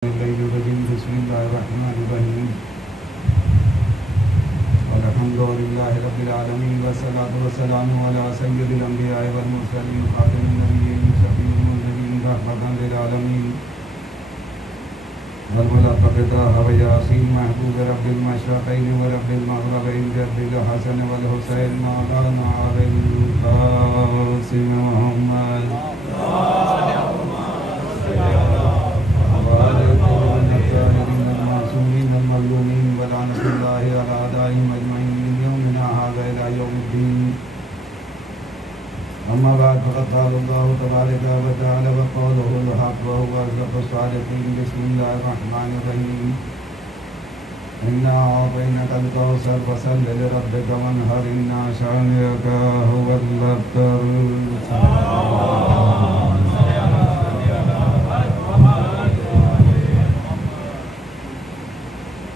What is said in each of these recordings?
بسم الله الرحمن الرحيم والحمد لله رب العالمين والصلاة والسلام على سيد الأنبياء والمرسلين خاتم النبيين شفيع المرسلين رحمة للعالمين والملقب طه وياسين محبوب رب المشرقين ورب المغربين رب الحسن والحسين مولانا أبي القاسم محمد المظلومين ولعنة الله على أعدائهم أجمعين من يومنا هذا إلى يوم الدين. أما بعد فقد قال الله تبارك وتعالى وقوله الحق وهو أصدق الصادقين. بسم الله الرحمن الرحيم. إنا أعطيناك الكوثر فصل لربك وانحر إن شانئك هو الأبتر.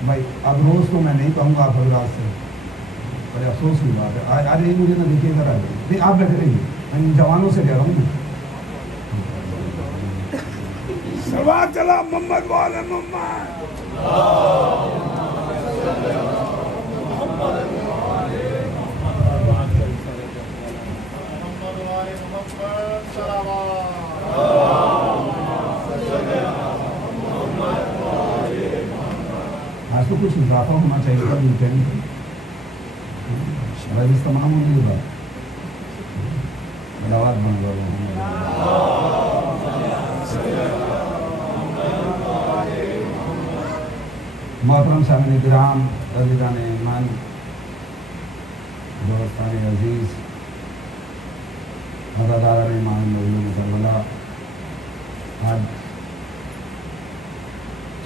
بھائی اب روز تو میں نہیں کہوں گا آپ حضرات سے، بڑے افسوس کی بات ہے. ارے مجھے نہ دیکھیے ذرا، نہیں آپ بیٹھے رہیے، میں جوانوں سے کہہ رہا ہوں. صلوات علی محمد وعلی محمد. آج تو کچھ اضافہ ہونا چاہیے تھا ویکینڈ میں تمام ہونے کے بعد ملاوات بن گیا. محترم سامعین کرام، عزیزان ایمان، دوستان عزیز، عزاداران ایمان مظلوم کربلا، آج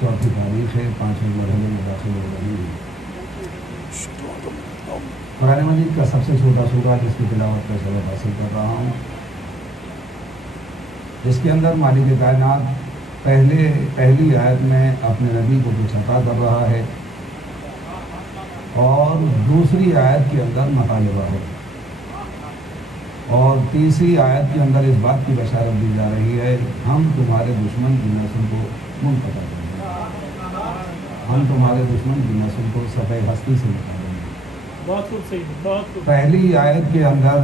چوتھی تاریخ ہے، 5ویں مرحلے میں داخل ہو رہی ہے. قرآن مجید کا سب سے چھوٹا سورہ جس کی تلاوت کا سبق حاصل کر رہا ہوں. اس کے اندر مالک کائنات پہلی آیت میں اپنے نبی کو کچھ عطا کر رہا ہے اور دوسری آیت کے اندر مطالبہ ہے اور تیسری آیت کے اندر اس بات کی بشارت دی جا رہی ہے ہم تمہارے دشمن کی نسل کو منقطع کریں گے، ہم تمہارے دشمن کی نسل کو سفید ہستی سے نکالیں گے. پہلی آیت کے اندر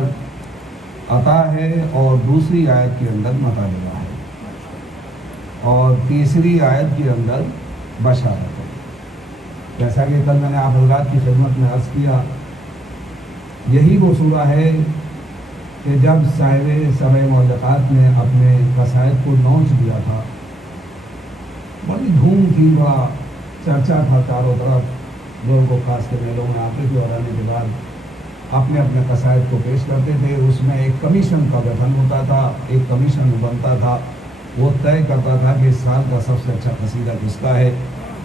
عطا ہے اور دوسری آیت کے اندر مطالبہ ہے اور تیسری آیت کے اندر بشارت ہے. جیسا کہ کل میں نے آپ حضرات کی خدمت میں عرض کیا، یہی وہ سورہ ہے کہ جب صاحب سبع معلقات نے اپنے قصائد کو نوچ دیا تھا، بڑی دھوم تھی، بڑا چرچا تھا چاروں طرف. لوگوں کو خاص کر لوگوں نے آتے تھے اور آنے کے بعد اپنے قصائد کو پیش کرتے تھے. اس میں ایک کمیشن کا گٹھن ہوتا تھا، ایک کمیشن بنتا تھا، وہ طے کرتا تھا کہ اس سال کا سب سے اچھا قصیدہ کس کا ہے.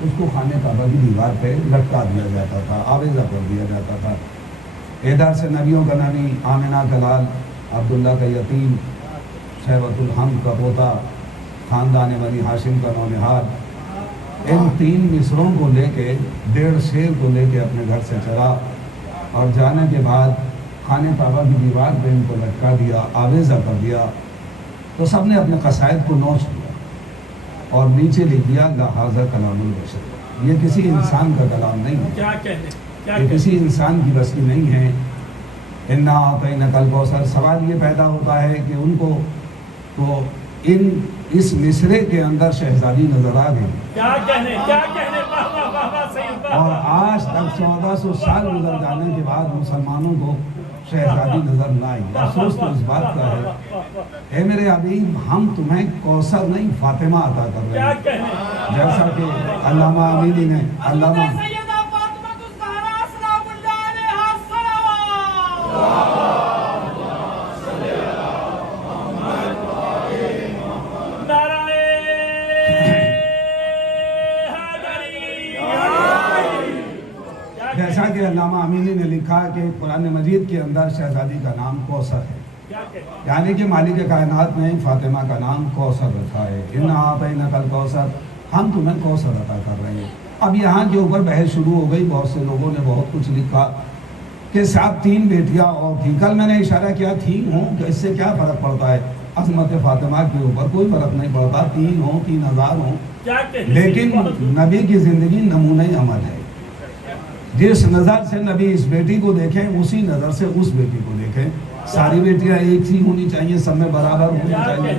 اس کو خانے کعبہ کی دیوار پہ لٹکا دیا جاتا تھا، آویزہ کر دیا جاتا تھا. اعداد سے نبیوں کا نبی، آمنہ کا لال، عبداللہ کا یتیم، شیبۃ الحمد کا پوتا، خاندان بنی ہاشم کا نونہار، ان 3 مصروں کو لے کے 1.5 شیر کو لے کے اپنے گھر سے چلا اور جانے کے بعد خانے کعبہ کی دیوار پہ ان کو لٹکا دیا، آویزہ کر دیا. تو سب نے اپنے قصائد کو نوچ دیا اور نیچے لکھ دیا لہٰذا کلام البشر. یہ کسی انسان کا کلام نہیں ہے، یہ کسی انسان کی بس کی نہیں ہے. انا اعطیناک الکوثر. سوال یہ پیدا ہوتا ہے کہ ان کو تو اس مصرے کے اندر شہزادی نظر آ گئی اور آج تک 1400 سال گزر جانے کے بعد مسلمانوں کو شہزادی نظر نہ آئی. افسوس تو اس بات کا ہے، اے میرے حبیب، ہم تمہیں کوثر نہیں فاطمہ عطا کر رہے ہیں. جیسا کہ علامہ امینی نے علامہ امینی نے لکھا کہ قرآن مجید کے اندر شہزادی کا نام کوثر ہے، یعنی کہ مالک کائنات نے فاطمہ کا نام کوثر رکھا ہے. انا اعطیناک الکوثر، ہم تمہیں کوثر عطا کر رہے ہیں. اب یہاں کے اوپر بحث شروع ہو گئی، بہت سے لوگوں نے بہت کچھ لکھا کہ صاحب 3 بیٹیاں اور تھیں. کل میں نے اشارہ کیا تھی ہوں کہ اس سے کیا فرق پڑتا ہے. عظمت فاطمہ کے اوپر کوئی فرق نہیں پڑتا، 3 ہوں 3000 ہوں، لیکن نبی کی زندگی نمونہ عمل ہے۔ جس نظر سے نبی اس بیٹی کو دیکھیں اسی نظر سے اس بیٹی کو دیکھیں۔ ساری بیٹیاں ایک سی ہونی چاہیے، سب میں برابر ہونی چاہیے۔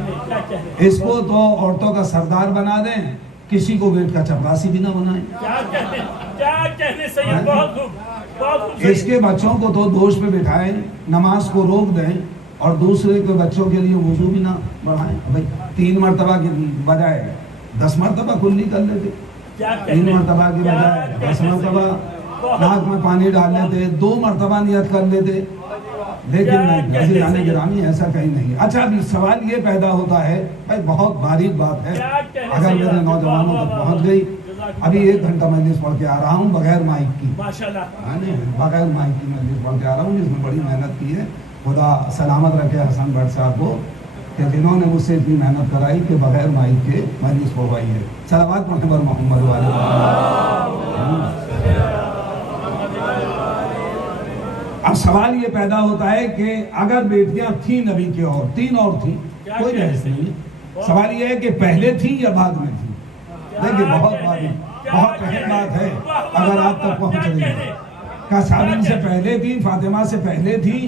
اس کو تو عورتوں کا سردار بنا دیں، کسی کو گیٹ کا چپراسی بھی نہ بنائیں۔ اس کے بچوں کو تو دوش پہ بٹھائیں، نماز کو روک دیں، اور دوسرے کے بچوں کے لیے وضو بھی نہ بڑھائیں۔ بھائی 3 مرتبہ کی بجائے 10 مرتبہ کلی کر لیتے، 3 مرتبہ کی بجائے 10 مرتبہ ناک میں پانی ڈال لیتے، 2 مرتبہ نیت کر لیتے، لیکن نہیں، عزیزان گرامی ایسا کہیں نہیں۔ اچھا ابھی سوال یہ پیدا ہوتا ہے، بھائی بہت باریک بات ہے، اگر میرے نوجوانوں تک پہنچ گئی، ابھی 1 گھنٹہ مجلس پڑھ کے آ رہا ہوں بغیر مائک کی، بغیر مائک کی مجلس پڑھ کے آ رہا ہوں، جس میں بڑی محنت کی ہے۔ خدا سلامت رکھے حسن بٹ صاحب کو، کہ جنہوں نے مجھ سے اتنی محنت کرائی کہ بغیر مائک کے مجلس پڑھوائی ہے۔ صلوات پڑھیں بر محمد والے محمد۔ اب سوال یہ پیدا ہوتا ہے کہ اگر بیٹیاں تھیں نبی کے اور 3 اور تھیں، کوئی بحث نہیں، سوال یہ ہے کہ پہلے تھیں یا بعد میں تھیں۔ دیکھیں بہت اہم بات ہے، اگر آپ تک پہنچ رہی ہے، کہا صاحب ان سے پہلے تھی، فاطمہ سے پہلے تھی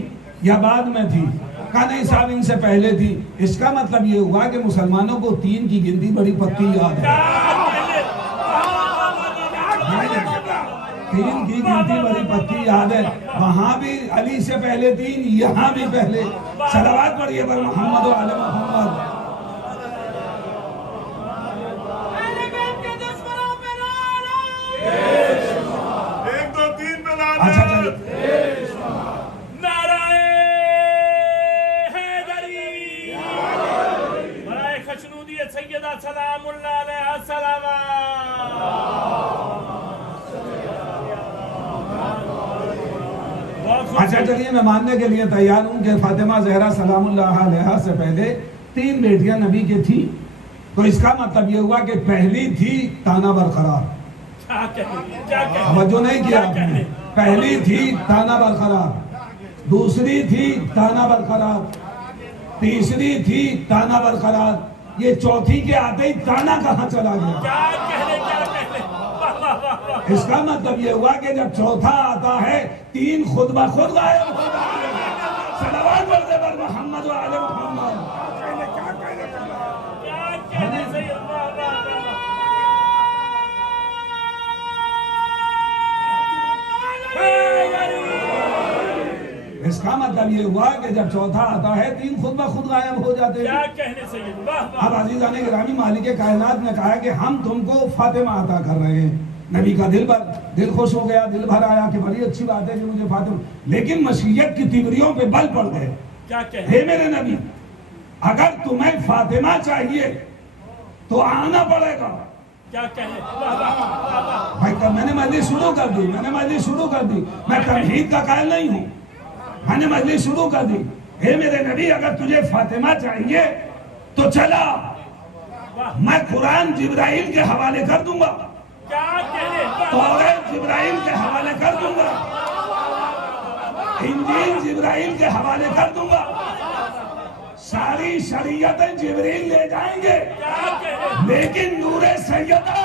یا بعد میں تھی؟ کہا نہیں صاحب ان سے پہلے تھی۔ اس کا مطلب یہ ہوا کہ مسلمانوں کو 3 کی گنتی بڑی پکی یاد ہے، 3 کی گنتی بڑی پکی یاد ہے، وہاں بھی علی سے پہلے 3، یہاں بھی پہلے۔ صلوات پڑھیے بر محمد و آل محمد۔ اچھا چلیے، نعرہ حیدری، برائے خشنودیت سیدہ سلام اللہ علیہ السلام۔ اچھا چلیے، میں ماننے کے لیے تیار ہوں کہ فاطمہ زہرا سلام اللہ علیہا سے پہلے 3 بیٹیاں نبی کے تھی، تو اس کا مطلب یہ ہوا کہ پہلی تھی تانا برقرار۔ توجہ نہیں کیا آپ نے، پہلی تھی تانا برقرار، دوسری تھی تانا برقرار، تیسری تھی تانا برقرار، یہ چوتھی کے آتے ہی تانا کہاں چلا گیا؟ اس کا مطلب یہ ہوا کہ جب چوتھا آتا ہے 3 خود بخود غائب ہو جاتے ہیں۔ صلوات پڑھتے بر محمد و آل محمد۔ اس کا مطلب یہ ہوا کہ جب چوتھا آتا ہے 3 خود بخود غائب ہو جاتے ہیں۔ اب عزیزان گرامی، مالک کائنات نے کہا کہ ہم تم کو فاطمہ عطا کر رہے ہیں۔ نبی کا دل خوش ہو گیا، دل بھر آیا کہ بڑی اچھی بات ہے کہ مجھے فاطمہ، لیکن مشیت کی تبریوں پہ بل پڑ گئے۔ ہے میرے نبی، اگر تمہیں فاطمہ چاہیے تو آنا پڑے گا۔ بھائی میں نے مجلس شروع کر دی، میں تمہید کا قائل نہیں ہوں، میں نے مجلس شروع کر دی۔ ہے میرے نبی، اگر تجھے فاطمہ چاہیے تو چلا، میں قرآن جبرائیل کے حوالے کر دوں گا، توریت جبرائیل کے حوالے کر دوں گا، انجیل جبرائیل کے حوالے کر دوں گا، ساری شریعتیں جبریل لے جائیں گے، لیکن نور سیدہ،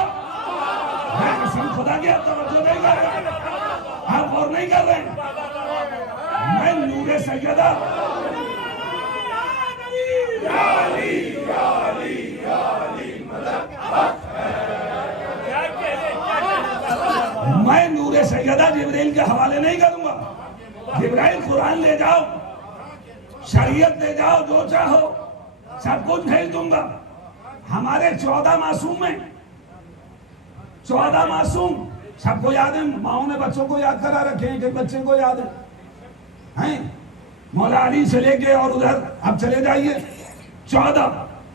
میں قسم خدا کی توجہ نہیں کر رہے، آپ غور نہیں کر رہے، میں نور سیدہ میں نور سیدہ جبریل کے حوالے نہیں کروں گا۔ جبرائیل قرآن لے جاؤ، شریعت لے جاؤ، جو چاہو سب کچھ بھیج دوں گا۔ ہمارے 14 معصوم ہیں، 14 معصوم، سب کو یاد ہے، ماؤں نے بچوں کو یاد کرا رکھے ہیں کہ بچے کو یاد ہے، مولا علی سے لے کے اور ادھر اب چلے جائیے 14۔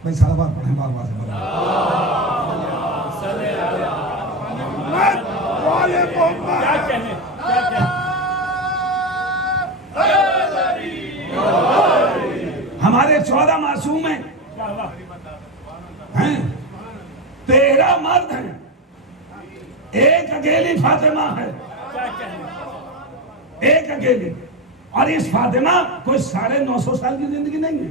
بھائی صلوات پڑھیں بار بار سے ہمارے 14 معصوم ہیں، 13 مرد ہیں، ایک اکیلی فاطمہ ہے، ایک اکیلی، اور اس فاطمہ کوئی 950 سال کی زندگی نہیں ہے،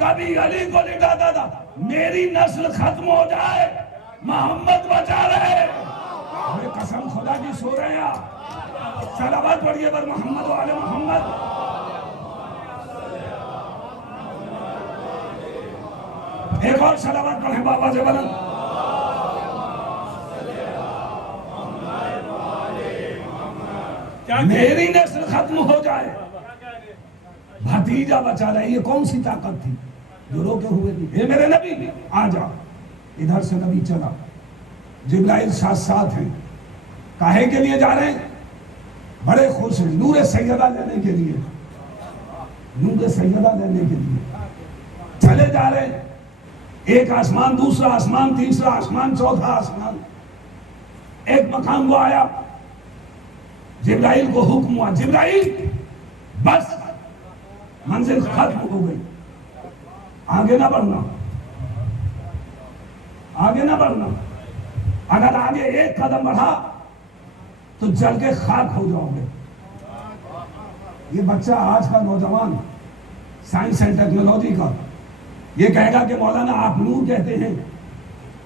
کبھی علی کو لٹاتا تھا، میری نسل ختم ہو جائے محمد بچا رہے۔ ہمیں قسم خدا کی سو رہے ہیں۔ صلوات پڑھیے بر محمد و آل محمد۔ ایک اور صلوات پڑھیں بابا سے بلند۔ میری نسل ختم ہو جائے بھتیجا بچا رہے۔ یہ کون سی طاقت تھی جو روکے ہوئے تھی؟ اے میرے نبی آ جا۔ ادھر سے نبی چلا، جبرائیل ساتھ ساتھ ہیں۔ کاہے کے لیے جا رہے ہیں؟ بڑے خوش ہیں، نور سیدہ لینے کے لیے، نور سیدہ لینے کے لیے چلے جا رہے ہیں۔ ایک آسمان، دوسرا آسمان، تیسرا آسمان، چوتھا آسمان۔ ایک مقام وہ آیا، جبرائیل کو حکم ہوا، جبرائیل بس منزل ختم ہو گئی، آگے نہ بڑھنا، آگے نہ بڑھنا۔ اگر آگے ایک قدم بڑھا تو جل کے خاک ہو جاؤ گے۔ یہ بچہ آج کا نوجوان سائنس اینڈ ٹیکنالوجی کا یہ کہے گا کہ مولانا آپ نور کہتے ہیں،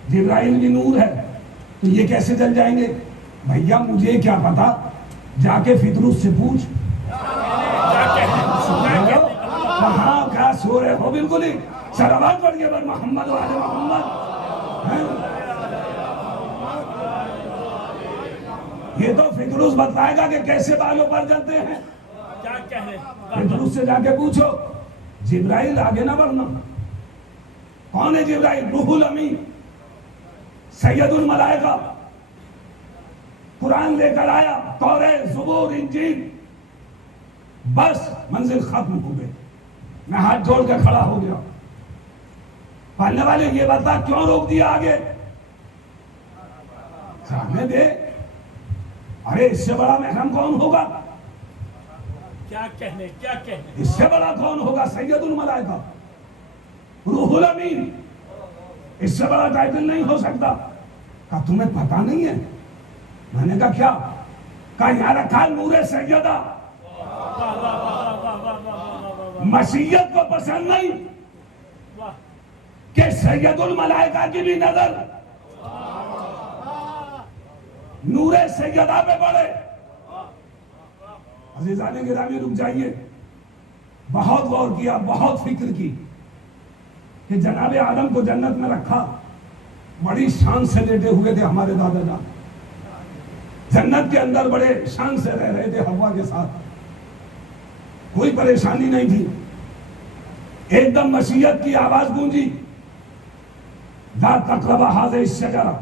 جبرائیل بھی نور ہے، تو یہ کیسے جل جائیں گے؟ بھیا مجھے کیا پتا، جا کے فطرت سے پوچھ۔ کہاں کیا سو رہے ہو؟ بالکل ہی صلوات پڑھیے بر محمد و آل محمد۔ یہ تو فطرت بتائے گا کہ کیسے بالوں پر جلتے ہیں۔ فطرت سے جا کے پوچھو۔ جبرائیل آگے نہ بڑھنا۔ کون ہے جبرائیل؟ روح الامین، سید الملائکہ، قرآن لے کر آیا، تورات، زبور، انجیل۔ بس منزل ختم ہو گئی۔ میں ہاتھ جوڑ کے کھڑا ہو گیا، پالنے والے یہ بتا کیوں روک دیا آگے؟ جانے دے۔ ارے اس سے بڑا محرم کون ہوگا؟ کیا کہنے، کیا کہنے؟ اس سے بڑا کون ہوگا؟ سید الملائکہ، روح الامین۔ اس سے بڑا ٹائٹل نہیں ہو سکتا۔ کہا تمہیں پتا نہیں ہے؟ میں نے کہا کیا؟ کہا یہاں رکھا نور سیدہ، مشیت کو پسند نہیں کہ سید الملائکہ کی بھی نظر نور سیدہ پہ پڑے۔ عزیزان گرامی رک جائیے۔ بہت غور کیا، بہت فکر کی کہ جناب آدم کو جنت میں رکھا، بڑی شان سے لیٹے ہوئے تھے ہمارے دادا جان، جنت کے اندر بڑے شان سے رہ رہے تھے حوا کے ساتھ، کوئی پریشانی نہیں تھی۔ ایک دم مشیت کی آواز گونجی، لا تقربا ھذہ الشجرہ،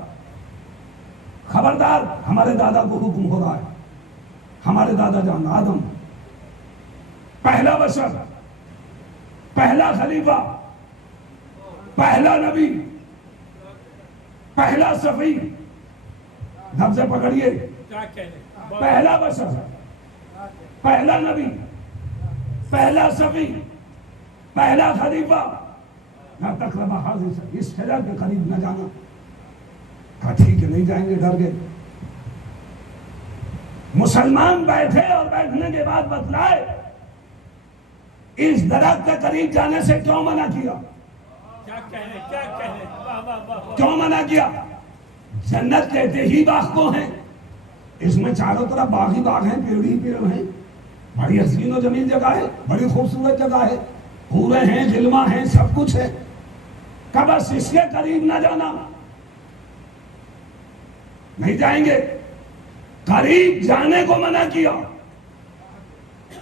خبردار، ہمارے دادا کو حکم ہو رہا ہے۔ ہمارے دادا جان آدم، پہلا بشر، پہلا خلیفہ، پہلا نبی، پہلا صفی، لفظ پکڑیے، پہلا بشر، پہلا نبی، پہلا صفی، پہلا خلیفہ، لا تقربا ھذہ الشجرہ، اس شجر کے قریب نہ جانا۔ کہا ٹھیک ہے نہیں جائیں گے، ڈر گئے۔ مسلمان بیٹھے اور بیٹھنے کے بعد بتلائے اس درخت کے قریب جانے سے کیوں منع کیا؟ کیا کہنے، کیا کہنے، واہ واہ واہ۔ کیوں منع کیا؟ جنت کہتے ہی باغ کو ہیں، اس میں چاروں طرف باغ ہی باغ ہیں، پیڑ ہی پیڑ ہیں، بڑی حسین و جمیل جگہ ہے، بڑی خوبصورت جگہ ہے، حوریں ہیں، غلماں ہیں، سب کچھ ہے۔ کہ بس اس کے قریب نہ جانا، نہیں جائیں گے۔ قریب جانے کو منع کیا،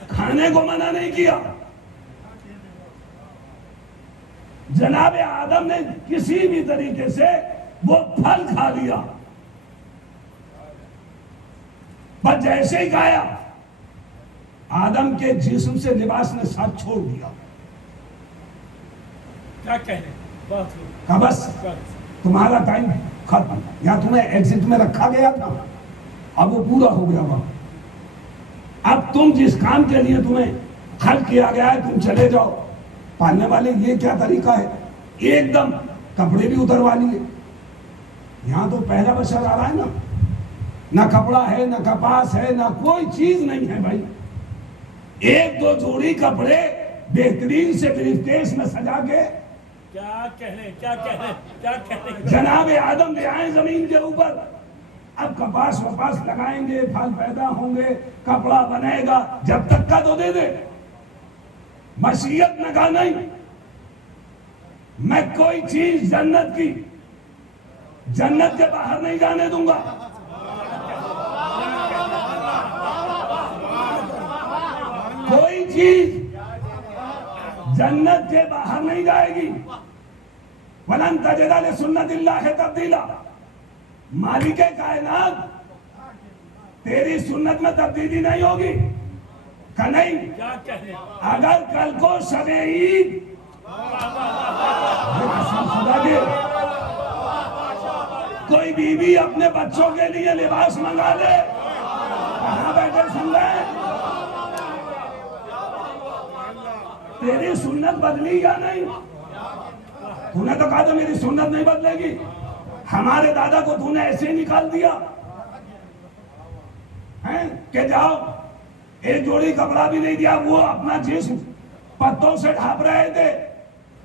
کھانے کو منع نہیں کیا۔ جناب آدم نے کسی بھی طریقے سے وہ پھل کھا لیا، پر جیسے ہی کھایا آدم کے جسم سے لباس نے ساتھ چھوڑ دیا۔ کیا کہنے، کہا بس تمہارا ٹائم ختم، یا تمہیں ایگزٹ میں رکھا گیا تھا، اب وہ پورا ہو گیا وہاں، اب تم جس کام کے لیے تمہیں خلق کیا گیا ہے تم چلے جاؤ۔ پالنے والے یہ کیا طریقہ ہے؟ ایک دم کپڑے بھی اتروا لیے۔ یہاں تو پہلا بشر آ رہا ہے نا، نہ کپڑا ہے، نہ کپاس ہے، نہ کوئی چیز نہیں ہے بھائی۔ ایک دو جوڑی کپڑے بہترین سے بریف کیس میں سجا کے کیا کہنے کیا کہنے کیا کہنے جناب آدم لے آئے زمین کے اوپر. اب کپاس وپاس لگائیں گے, پھل پیدا ہوں گے, کپڑا بنے گا, جب تک کا تو دے دے. مشیت نے کہا نہیں, میں کوئی چیز جنت کی جنت کے باہر نہیں جانے دوں گا. کوئی چیز جنت کے باہر نہیں جائے گی. وَلَن تَجِدَ لِسُنَّتِ اللَّهِ تَبْدِيلًا. مالک کائنات تیری سنت میں تبدیلی نہیں ہوگی. کہ نہیں, کیا کہنے اگر کل کو شب عید قسم خدا کے کوئی بیوی اپنے بچوں کے لیے لباس منگا لے, کہاں بیٹھے سن رہے ہیں, تیری سنت بدلی یا نہیں؟ تو نے تو کہا تھا میری سنت نہیں بدلے گی. ہمارے دادا کو تو نے ایسے نکال دیا کہ جاؤ, ایک جوڑی کپڑا بھی نہیں دیا, وہ اپنا جسم پتوں سے ڈھانپ رہے تھے.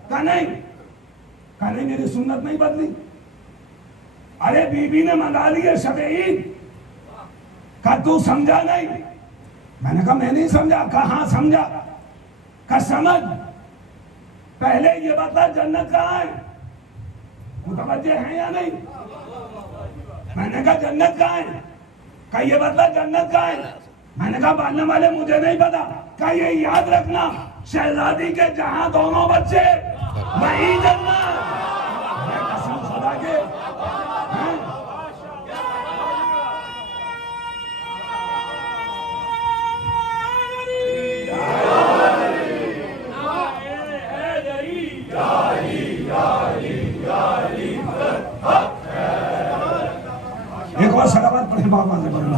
کہا نہیں میری سنت نہیں بدلی. ارے بی بی نے منگا لیے شب عید, کہا تو سمجھا نہیں. میں نے کہا میں نہیں سمجھا. کہاں سمجھا؟ کہا سمجھ, پہلے یہ بتا جنت کہاں ہے, متوجہ ہیں یا نہیں؟ میں نے کہا جنت کہاں ہے, کہا یہ بتا جنت کہاں ہے. میں نے کہا ماننے والے مجھے نہیں پتا. کہا یہ یاد رکھنا, شہزادی کے جہاں دونوں بچے وہی جنت. میں قسم خدا کے ایک اور سلوات پڑھیں بابا سے پڑھیں.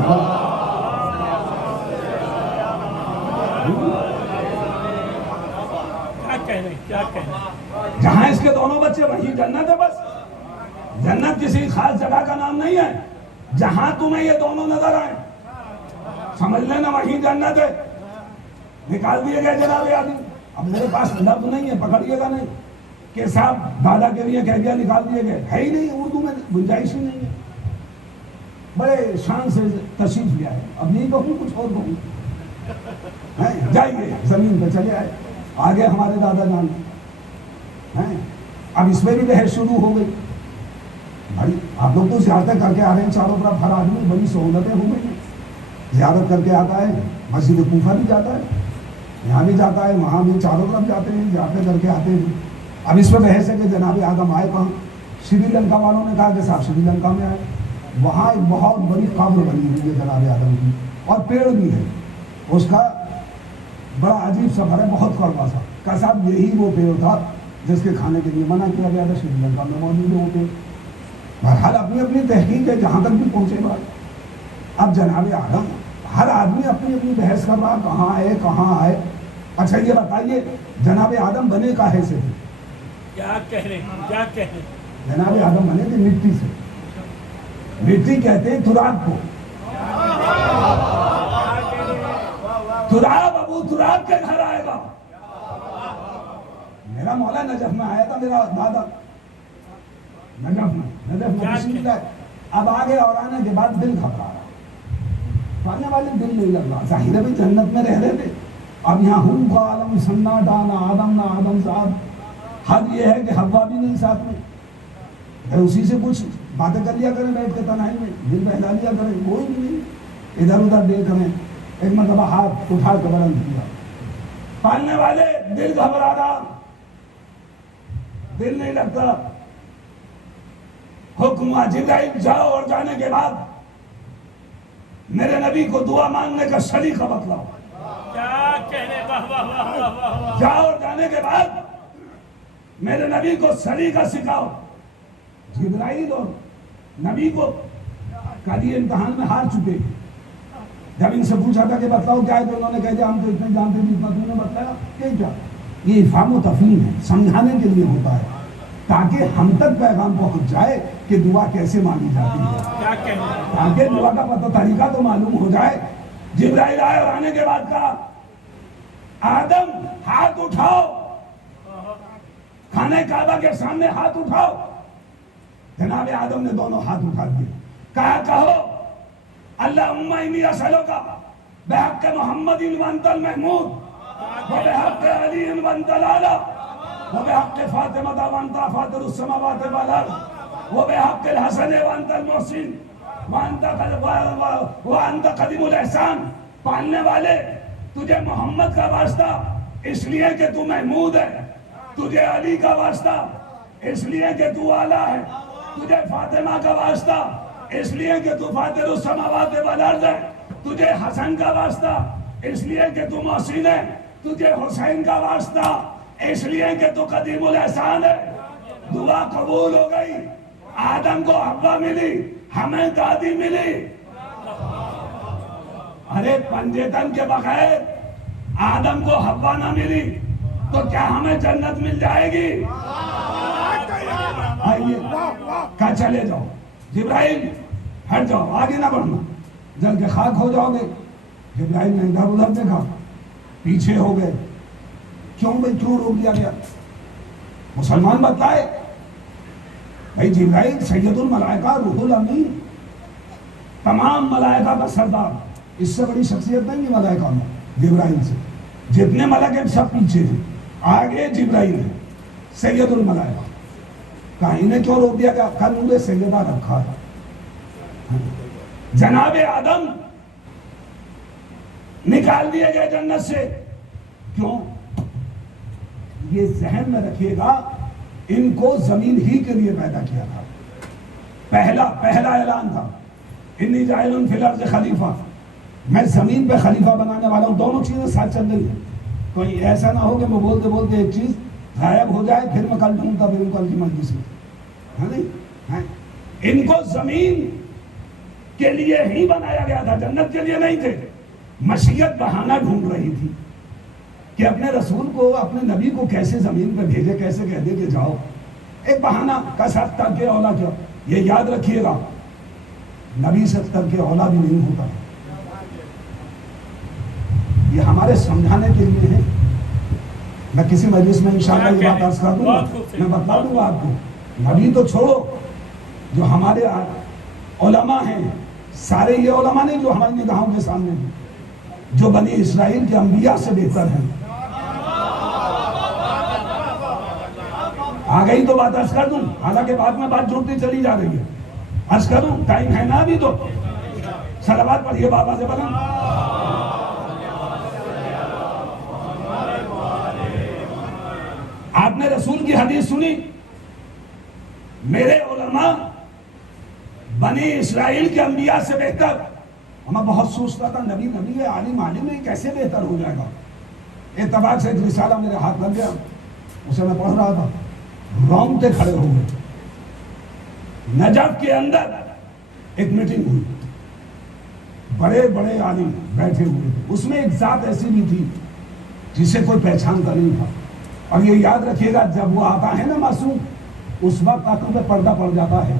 کیا کہنے جہاں اس کے دونوں بچے وہی جنت ہے. بس جنت کسی خاص جگہ کا نام نہیں ہے. جہاں تمہیں یہ دونوں نظر آئے سمجھ لینا وہی جنت ہے. نکال دیے گئے جناب آدمی. اب میرے پاس لفظ نہیں ہے, پکڑیے گا نہیں کہ صاحب دادا کے لیے کہہ دیا نکال دیے گئے, ہے ہی نہیں, اردو میں گنجائش ہی نہیں ہے. بڑے شان سے تشریف لیا ہے. اب نہیں کہوں کچھ اور کہوں. جائیے زمین پہ چلے آئے, آگے ہمارے دادا جان ہیں. اب اس میں بھی بحث شروع ہو گئی. بھائی آپ لوگ تو زیارتیں کر کے آ رہے ہیں چاروں طرف, ہر آدمی بڑی سہولتیں ہو گئی ہیں. زیارت کر کے آتا ہے, مسجد کوفہ بھی جاتا ہے, یہاں بھی جاتا ہے, وہاں بھی چاروں طرف جاتے ہیں, زیارتیں کر کے آتے ہیں. اب اس میں بحث ہے کہ جناب آدم آئے کہاں. سری لنکا والوں نے کہا کہ صاحب سری لنکا میں آئے. وہاں ایک بہت بڑی قبر بنی ہوئی ہے جناب آدم کی, اور پیڑ بھی ہے. اس کا بڑا عجیب سفر ہے, بہت کڑوا سا. کہ صاحب یہی وہ پیڑ تھا جس کے کھانے کے لیے منع کیا گیا تھا, سری لنکا میں موجود ہے وہ پیڑ. بہرحال اپنی اپنی تحقیق ہے, جہاں تک بھی پہنچے بات. اب جناب آدم, ہر آدمی اپنی اپنی بحث کر رہا, کہاں آئے کہاں آئے. اچھا یہ بتائیے جناب آدم بنے کاہے سے تھے؟ کیا کہنے کیا کہنے جناب آدم بنے تھے مٹی سے. مٹی کہتے ہیں تراب کو. تراب ابو تراب کے گھر آئے گا. میرا مولا نجف میں آیا تھا, میرا دادا نجف میں بسم اللہ. اب آگے اور آنے کے بعد دل گھبرا رہا, پانے والے دل نہیں لگ رہا. ظاہر ہے بھی جنت میں رہ رہے تھے. اب یہاں ہوں کا عالم سناٹا, نہ آدم نہ آدم صاحب. حد یہ ہے کہ حوا بھی نہیں ساتھ میں. اسی سے کچھ باتیں کر لیا کریں بیٹھ کے تنہائی میں, دل بہلا لیا کریں, کوئی بھی نہیں. ادھر ادھر دیکھ رہے ہیں. ایک مرتبہ ہاتھ اٹھا کے بلند کیا. پالنے والے دل گھبرا رہا, دل نہیں لگتا. حکم جبرائیل جاؤ, اور جانے کے بعد میرے نبی کو دعا مانگنے کا سلیقہ بتلاؤ. کیا کہنے واہ واہ واہ واہ واہ. جاؤ اور جانے کے بعد میرے نبی کو سلیقہ سکھاؤ. جبرائیل اور نبی کو کبھی امتحان میں ہار چکے. جب ان سے پوچھا تھا کہ بتلاؤ کیا ہے, تو انہوں نے کہہ دیا ہم تو اتنے جانتے نہیں جتنا تم نے بتایا. کیا یہ افہام و تفہیم ہے, سمجھانے کے لیے ہوتا ہے, تاکہ ہم تک پیغام پہنچ جائے کہ دعا کیسے مانگی جاتی ہے, کیا کہنے تاکہ دعا کا پتہ طریقہ تو معلوم ہو جائے. جبرائیل آئے اور آنے کے بعد کہا آدم ہاتھ اٹھاؤ، خانہ کعبہ کے سامنے ہاتھ اٹھاؤ. جناب آدم نے دونوں ہاتھ اٹھا دیے. کہا کہو اللہم انی اسألک بحق محمد وانت المحمود وبحق علی وانت الاعلی وبحق فاطمہ وانت فاطر السماوات والارض وبحق الحسن وانت المحسن وانت قدیم الاحسان. پالنے والے تجھے محمد کا واسطہ اس لیے کہ تو محمود ہے، تجھے علی کا واسطہ اس لیے کہ تو اعلیٰ ہے، تجھے فاطمہ کا واسطہ اس لیے کہ تو فاطر السماوات والارض ہے، تجھے حسن کا واسطہ اس لیے کہ تو محسن ہے، تجھے حسین کا واسطہ اس لیے کہ تو قدیم الاحسان ہے. دعا قبول ہو گئی. آدم کو حوا ملی، ہمیں دادی ملی. ارے پنجیتن کے بغیر آدم کو حوا نہ ملی تو کیا ہمیں جنت مل جائے گی؟ آئیے کہا چلے جاؤ جبرائیل ہٹ جاؤ، آگے نہ بڑھنا، جل کے خاک ہو جاؤ گے. جبرائیل نے ادھر ادھر دیکھا، پیچھے ہو گئے. کیوں بھائی، کیوں روک دیا گیا؟ مسلمان بتائے بھائی جبرائیل سید الملائکہ روح الامین، تمام ملائکہ کا سردار، اس سے بڑی شخصیت نہیں ہے ملائکہ میں جبرائیل سے. جتنے ملک ہیں سب پیچھے تھے، آگے جبرائیل ہے سید الملائکہ. کہا انہیں کیوں روک دیا گیا؟ کہا نور سیدہ رکھا تھا. جناب آدم نکال دیے گئے جنت سے. کیوں؟ یہ ذہن میں رکھیے گا، ان کو زمین ہی کے لیے پیدا کیا تھا. پہلا اعلان تھا انی جاعل فی الارض خلیفہ، میں زمین پہ خلیفہ بنانے والا ہوں. دونوں چیزیں ساتھ چل رہی ہیں. کوئی ایسا نہ ہو کہ میں بولتے بولتے ایک چیز غائب ہو جائے پھر میں کل ڈھونڈتا پھر کل کی مجلس میں. ان کو زمین کے لیے ہی بنایا گیا تھا، جنت کے لیے نہیں تھے. مشیت بہانہ ڈھونڈ رہی تھی کہ اپنے رسول کو، اپنے نبی کو کیسے زمین پہ بھیجے، کیسے کہہ دے کہ جاؤ. ایک بہانہ کا ساتھ ترک اولا کیا. یہ یاد رکھیے گا، نبی سے ترک اولا بھی نہیں ہوتا. یہ ہمارے سمجھانے کے لیے ہے. میں کسی مجلس میں انشاءاللہ یہ بات عرض کر دوں گا، میں بتا دوں گا آپ کو. نبی تو چھوڑو، جو ہمارے علماء ہیں سارے یہ علماء نہیں جو ہماری نگاہوں کے سامنے ہیں، جو بنی اسرائیل کے انبیاء سے بہتر ہیں. آ گئی تو بات عرض کر دوں، حالانکہ بعد میں بات جڑتی چلی جا رہی ہے. عرض کروں، ٹائم ہے نا ابھی تو. صلوات پڑھیے بابا سے بلند. آپ نے رسول کی حدیث سنی، میرے علماء بنی اسرائیل کے انبیاء سے بہتر. میں بہت سوچتا تھا نبی ہے، عالم ہے، کیسے بہتر ہو جائے گا. اتفاق سے ایک رسالہ میرے ہاتھ لگ گیا، اسے میں پڑھ رہا تھا، رونگٹے کھڑے ہو گئے. نجف کے اندر ایک میٹنگ ہوئی، بڑے بڑے عالم بیٹھے ہوئے تھے. اس میں ایک ذات ایسی بھی تھی جسے کوئی پہچانتا نہیں تھا. اور یہ یاد رکھیے گا، جب وہ آتا ہے نا معصوم، اس وقت آنکھوں پہ پردہ پڑ جاتا ہے.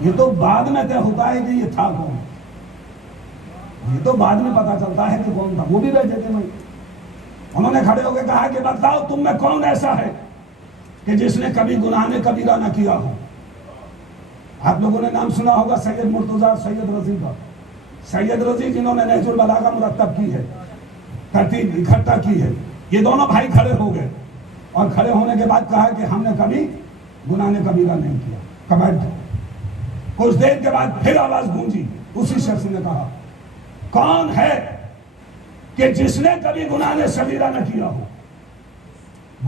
یہ تو بعد میں طے ہوتا ہے کہ یہ تھا کون، یہ تو بعد میں پتا چلتا ہے کہ کون تھا. وہ بھی بیٹھے تھے بھائی. انہوں نے کھڑے ہو کے کہا کہ بتاؤ تم میں کون ایسا ہے کہ جس نے کبھی گناہ کبیرہ نہ کیا ہو. آپ لوگوں نے نام سنا ہوگا سید مرتضیٰ سید رضی کا. سید رضی جنہوں نے نہج البلاغہ مرتب کی ہے، ترتیب اکٹھا کی ہے. یہ دونوں بھائی کھڑے ہو گئے اور کھڑے ہونے کے بعد کہا کہ ہم نے کبھی گناہ کبیرہ نہیں کیا. کمنٹ. کچھ دیر کے بعد پھر آواز گونجی. اسی شخص نے کہا کون ہے کہ جس نے کبھی گناہ صغیرہ نہ کیا ہو.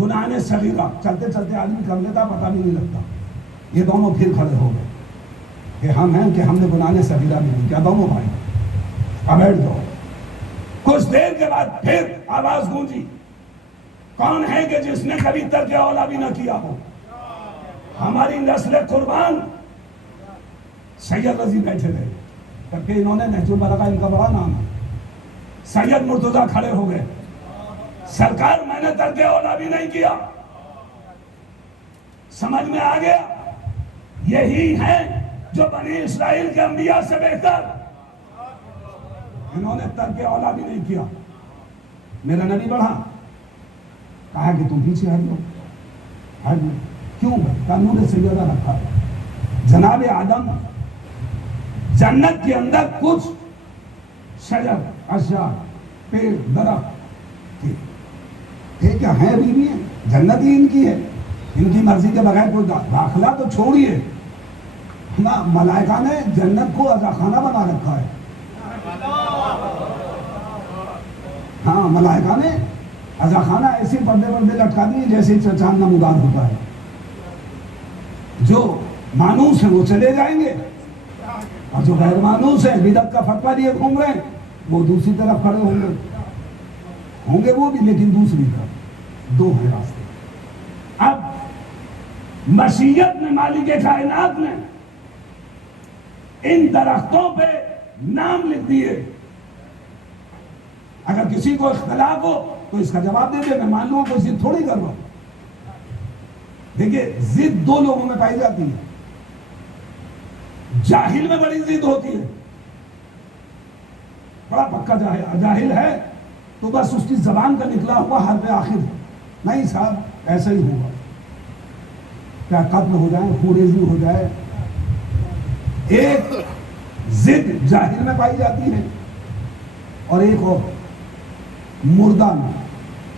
گناہ صغیرہ چلتے چلتے آدمی کر لیتا، پتہ بھی نہیں لگتا. یہ دونوں پھر کھڑے ہو گئے کہ ہم ہیں کہ ہم نے گناہ صغیرہ بھی نہیں کیا. دونوں بھائی اب بیٹھ جاؤ. کچھ دیر کے بعد پھر آواز گونجی کون ہے کہ جس نے کبھی ترک اولا بھی نہ کیا ہو. ہماری نسل قربان. سید رضی بیٹھے رہے کیونکہ انہوں نے نہج البلاغہ ان کا بڑا نام ہے. سید مرتضیٰ کھڑے ہو گئے، سرکار میں نے ترک اولا بھی نہیں کیا. سمجھ میں آ گیا، یہی ہیں جو بنی اسرائیل کے انبیاء سے بہتر. انہوں نے ترک اولا بھی نہیں کیا. میرا نبی بڑھا کہا کہ تم پیچھے ہٹ جاؤ، ہٹ جاؤ۔ کیوں؟ قانون سیدہ رکھا ہے۔ جناب آدم جنت کے اندر کچھ شجر، اشجار، پیڑ، درخت تھے کیا ہیں، ابھی بھی ہیں، جنت ہی ان کی ہے، ان کی مرضی کے بغیر کوئی داخلہ تو چھوڑیے نا، ملائکہ نے جنت کو عزاخانہ بنا رکھا ہے۔ ہاں، ملائکہ نے عزاخانہ ایسے پردے لٹکا دیے جیسے چاند نمودار ہوتا ہے۔ جو مانوس ہیں وہ چلے جائیں گے، اور جو غیر مانوس ہیں، بدعت کا فتویٰ لیے گھوم رہے ہیں، وہ دوسری طرف کھڑے ہوں گے وہ بھی، لیکن دوسری طرف۔ دو ہیں راستے۔ اب مشیت میں مالک کائنات نے ان درختوں پہ نام لکھ دیے۔ اگر کسی کو اختلاف ہو تو اس کا جواب دے دے، میں مان لوں کوئی ضد تھوڑی کر رہا ہوں۔ دیکھیے، ضد دو لوگوں میں پائی جاتی ہے، جاہل میں بڑی ضد ہوتی ہے، بڑا پکا جاہل ہے تو بس اس کی زبان کا نکلا ہوا حرف آخر ہے، نہیں صاحب ایسا ہی ہوگا، کیا قتل ہو جائے، خوریزی ہو جائے۔ ایک ضد جاہل میں پائی جاتی ہے، اور ایک اور مردہ میں۔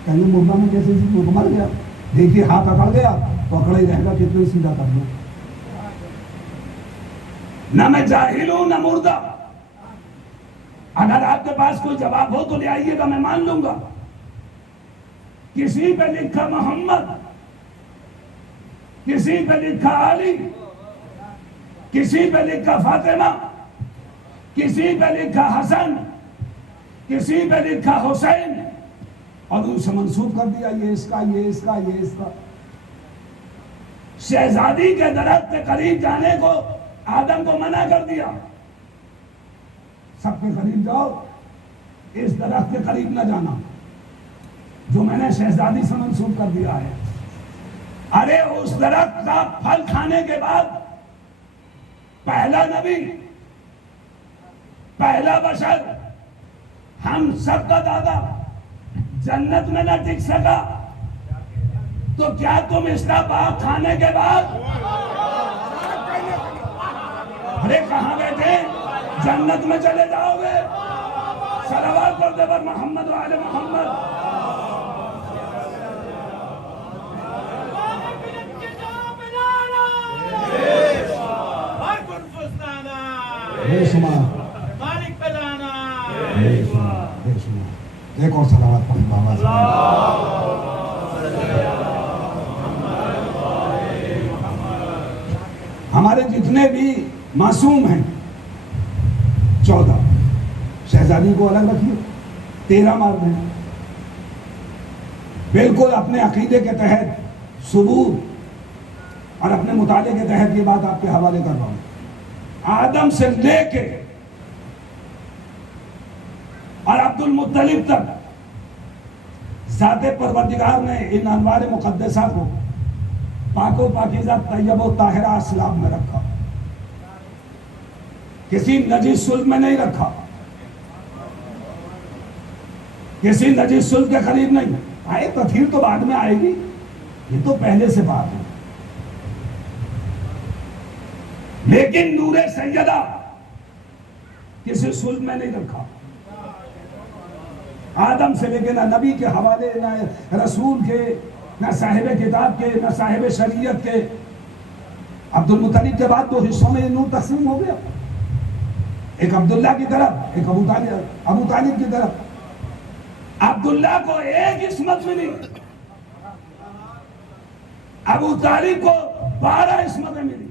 کہیں مردہ میں کیسے مر گیا؟ دیکھیے ہاتھ اکڑ گیا تو اکڑا ہی رہے گا، کتنے سیدھا کر لو۔ نہ میں جاہل ہوں نہ مردہ۔ اگر آپ کے پاس کوئی جواب ہو تو لے آئیے گا، میں مان لوں گا۔ کسی پہ لکھا محمد، کسی پہ لکھا علی، کسی پہ لکھا فاطمہ، کسی پہ لکھا حسن، کسی پہ لکھا حسین، اور اسے منسوب کر دیا یہ اس کا، یہ اس کا، یہ اس کا۔ شہزادی کے درخت کے قریب جانے کو آدم کو منع کر دیا، سب کے قریب جاؤ، اس درخت کے قریب نہ جانا جو میں نے شہزادی سے منسوب کر دیا ہے۔ ارے اس درخت کا پھل کھانے کے بعد پہلا نبی، پہلا بشر، ہم سب کا دادا جنت میں نہ ٹک سکا، تو کیا تم اس کا باغ کھانے کے بعد، ارے کہاں بیٹھے، جنت میں چلے جاؤ گے؟ صلوات پڑھتے پر محمد و آل محمد۔ بے شمار، بے شمار، بے شمار۔ ایک اور صلوات پڑھیں بابا سے۔ ہمارے جتنے بھی معصوم ہیں 14، شہزادی کو الگ رکھیے، 13 مار دیں، بالکل اپنے عقیدے کے تحت ثبوت اور اپنے مطالعے کے تحت یہ بات آپ کے حوالے کر رہا ہوں۔ آدم سے لے کے اور عبد المطلب تک ذات پروردگار نے ان انوار مقدسہ کو پاک و پاکیزہ، طیب و طاہرہ اسلام میں رکھا، کسی نجس صلب میں نہیں رکھا، کسی نجس صلب کے قریب نہیں۔ آئے تطہیر تو بعد میں آئے گی، یہ تو پہلے سے بات ہے، لیکن نور سیدہ کسی صلب میں نہیں رکھا۔ آدم سے لے کے نہ نبی کے حوالے، نہ رسول کے، نہ صاحب کتاب کے، نہ صاحب شریعت کے۔ عبد المطلب کے بعد 2 حصوں میں یہ نور تقسیم ہو گیا، ایک عبداللہ کی طرف، ایک ابو طالب کی طرف۔ عبداللہ کو ایک عصمت ملی، ابو طالب کو 12 عصمتیں ملی۔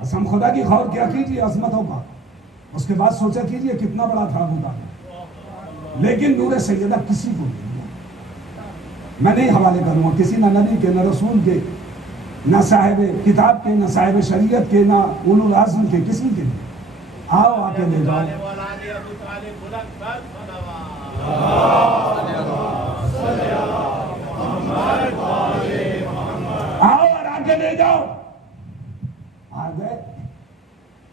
قسم خدا کی غور کیا کیجیے عظمتوں کا، اس کے بعد سوچا کیجیے کتنا بڑا تھا ابو طالب، لیکن نور سیدہ کسی کو نہیں دیا۔ میں نہیں حوالے کروں گا کسی، نہ نبی کے، نہ رسول کے، نہ صاحب کتاب کے، نہ صاحب شریعت کے، نہ اولو العزم کے، کسی کے نہیں۔ آؤ آ کے لے جاؤ، آؤ اور آ کے لے جاؤ۔ آ گئے،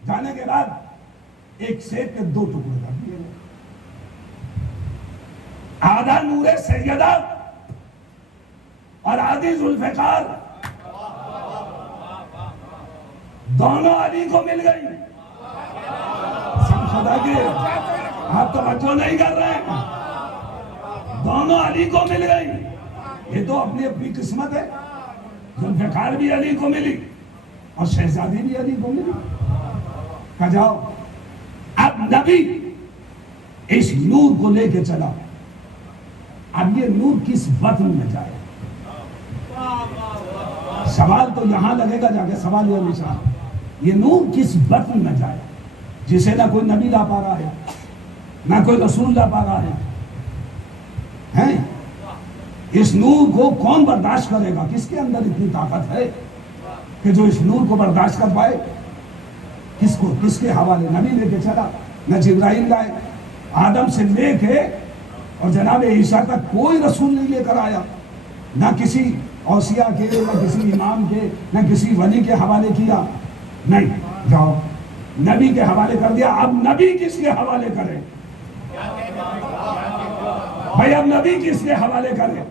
جانے کے بعد ایک سیب کے 2 ٹکڑے کر دیے گئے، آدھا نور سیدہ اور آدھی ذوالفقار دونوں علی کو مل گئی. قسم خدا کی آپ توجہ نہیں کر رہے ہیں. دونوں علی کو مل گئی. یہ تو اپنی اپنی قسمت ہے. ذوالفقار بھی علی کو ملی اور شہزادی بھی علی کو ملی. کہا جاؤ اب نبی اس نور کو لے کے چلا. اب یہ نور کس بطن میں جائے؟ سوال تو یہاں لگے گا جا کے. سوال یہ نشان یہ نور کس بطن میں جائے جسے نہ کوئی نبی لا پا رہا ہے نہ کوئی رسول لا پا رہا ہے. اس نور کو کون برداشت کرے گا؟ کس کے اندر اتنی طاقت ہے کہ جو اس نور کو برداشت کر پائے؟ کس کو؟ کس کے حوالے؟ نبی لے کے چلا. نہ جبرائیل لائے. آدم سے لے کے اور جناب عیسیٰ تک کوئی رسول نہیں لے کر آیا. نہ کسی اوصیاء کے نہ کسی امام کے نہ کسی ولی کے حوالے کیا. نہیں، جاؤ نبی کے حوالے کر دیا. اب نبی کس کے حوالے کرے بھائی؟ اب نبی کس کے حوالے کرے؟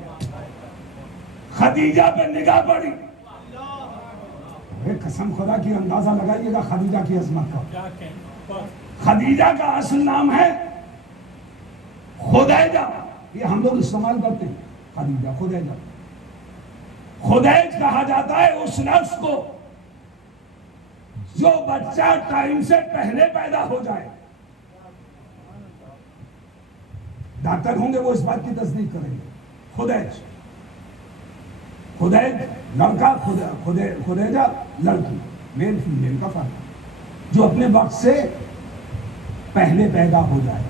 خدیجہ پہ نگاہ پڑی. قسم خدا کی اندازہ لگائیے گا خدیجہ کی عظمت کا. خدیجہ کا اصل نام ہے خدیجہ. یہ ہم لوگ استعمال کرتے ہیں خدیجہ، خدیجہ. خدیج کہا جاتا ہے اس نفس کو جو بچہ ٹائم سے پہلے پیدا ہو جائے. ڈاکٹر ہوں گے وہ اس بات کی تصدیق کریں گے. خدیج، خدیج لڑکا، خدیجہ لڑکی، میل فیمیل کا فرق. جو اپنے وقت سے پہلے پیدا ہو جائے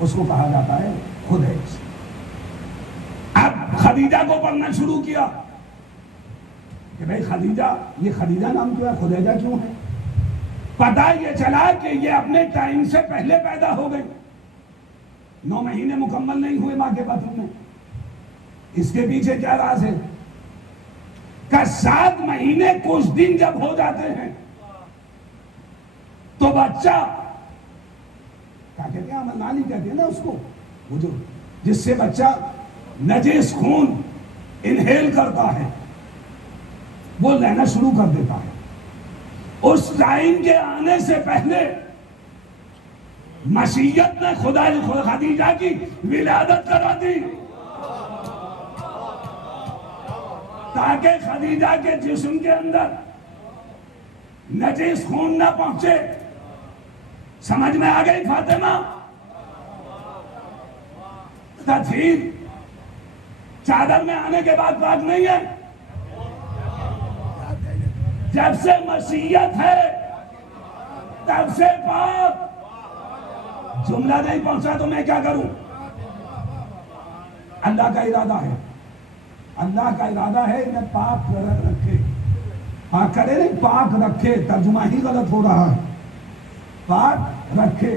اس کو کہا جاتا ہے خدیج. اب خدیجہ کو پڑھنا شروع کیا کہ بھئی خدیجہ، یہ خدیجہ نام کیوں ہے؟ خدیجہ کیوں ہے؟ پتہ یہ چلا کہ یہ اپنے ٹائم سے پہلے پیدا ہو گئی. 9 مہینے مکمل نہیں ہوئے ماں کے بطن میں. اس کے پیچھے کیا راز ہے؟ کہ 7 مہینے کچھ دن جب ہو جاتے ہیں تو بچہ کیا کہتے ہیں؟ عمل نالی کہتے ہیں نا اس کو، وہ جو جس سے بچہ نجس خون انہیل کرتا ہے وہ لینا شروع کر دیتا ہے. اس ٹائم کے آنے سے پہلے مشیت نے خدیجہ کی ولادت کرا دی تاکہ خدیجہ کے جسم کے اندر نجس خون نہ پہنچے. سمجھ میں آ گئی فاطمہ؟ تطہیر چادر میں آنے کے بعد پاک نہیں ہے. جب سے مسیحیت ہے تب سے پاک. جملہ نہیں پہنچا تو میں کیا کروں؟ اللہ کا ارادہ ہے، اللہ کا ارادہ ہے انہیں پاک رکھے. پاک کرے نہیں، پاک رکھے. ترجمہ ہی غلط ہو رہا ہے. پاک رکھے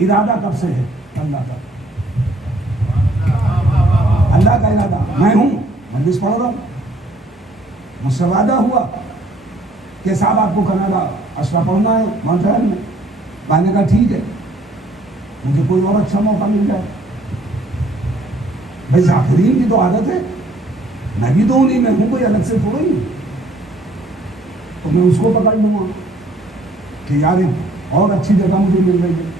ارادہ کب سے ہے؟ اللہ کا. اللہ کا ارادہ. میں ہوں مجلس پڑھ رہا ہوں، مجھ سے وعدہ ہوا کہ صاحب آپ کو کینیڈا اشرا پڑھنا ہے مونٹریال میں. میں نے کہا ٹھیک ہے، مجھے کوئی اور اچھا موقع مل جائے. بھائی ذاکرین کی تو عادت ہے، میں بھی تو انہیں میں ہوں، کوئی الگ سے تھوڑا ہی. تو میں اس کو پکڑ لوں گا کہ یار ایک اور اچھی جگہ مجھے مل رہی ہے.